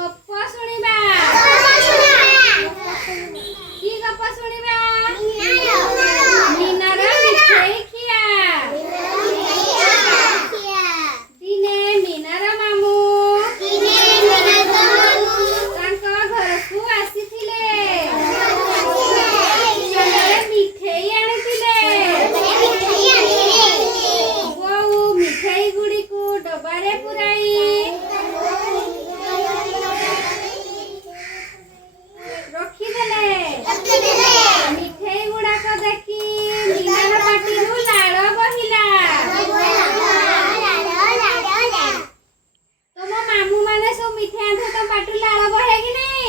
गप शुणिबा की गप शुणिबा मीनार मिठाई खिया दिने मीनार मामू तांका घर को आसीथिले मिठाई आनिथिले बहु मिठाई गुडी को डबारे पुराई रखिदेले मिठाई गुड़ाक देखी मीनार पाटिरू लाड़ बहिला तुम मामू माने सब मिठाई आंधे तो पाटू लाड़ बहे कि नहीं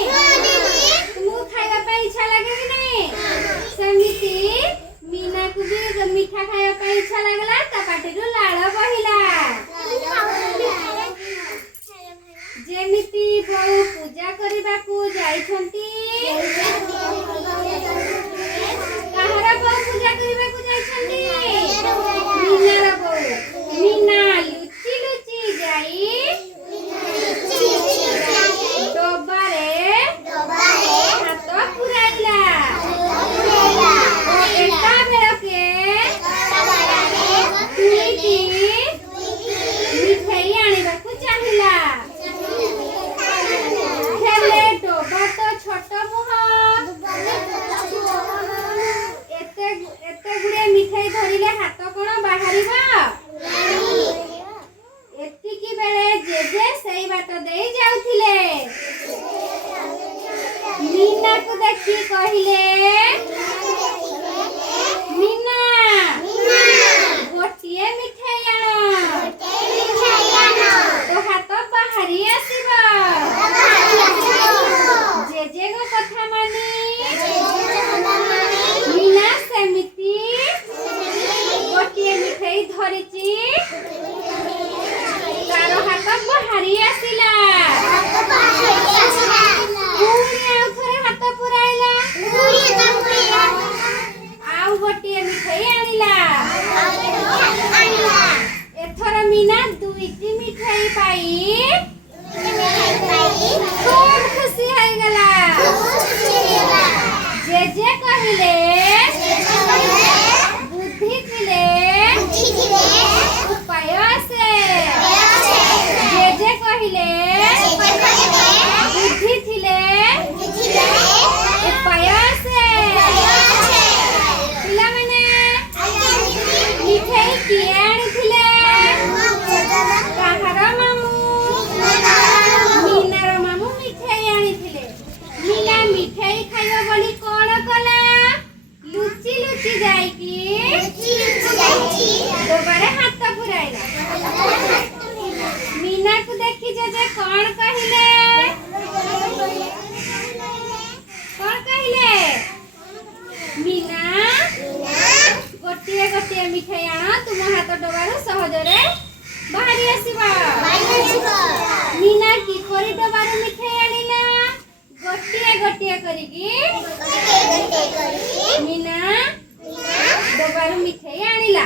तुमको खाइबा पे इच्छा लगे कि नहीं सेमिति मीना को भी मीठा खाइबा पे इच्छा लागला ता पाटिरू लाड़ बहिला जेमिति बहु पूजा करबा को जाइछंती कहारा बहु पूजा करबा को जाइछंती मीनार बहु मीना लुचि लुचि जाई डबारे हाथ पुराइला एटा बेलके तुईटी मिठाई आनिबा को चाहिला हेले डबा तो छोट मुह एते गुड़े मिठाई धरिले हाथ कोन बाहरिबा एतिकी बेले जेजे सेई बाट देई जाउथिले मीना को देखी कहिले मीना गोटिए मिठाई आनो तो हाथ बाहरी आसीबा जेजे को कथा मानी मीना सेमिति गोटिए मिठाई धरिची तार हाथ बाहरी आसिला पुणी आउ थरे हाथ पुराइला आउ गोटिए मिठाई आनिला एथर मीना दुईटी मिठाई पाई खूब खुशी हो गला जेजे कहिले बुद्धि थिले उपाय से जेजे कहिले बुद्धि थिले उपाय से पिला माने मिठाई किए आनिथिले काहार मामू मीनार मामू मिठाई आनिथिले मीना मिठाई खाइबा बोली कोन कला लुचि लुचि जाईकी दोबारे हाथ पुराइला मीना को देखी जे कोन कहिले मीना गोटिए गोटिए मिठाई आना तुम हाथ डबारू सहजरे बाहरी आसीबा मीना की करी डबारू मिठाई आनिला गोटिए गोटिए करिकी मीना डबारू मिठाई आनिला।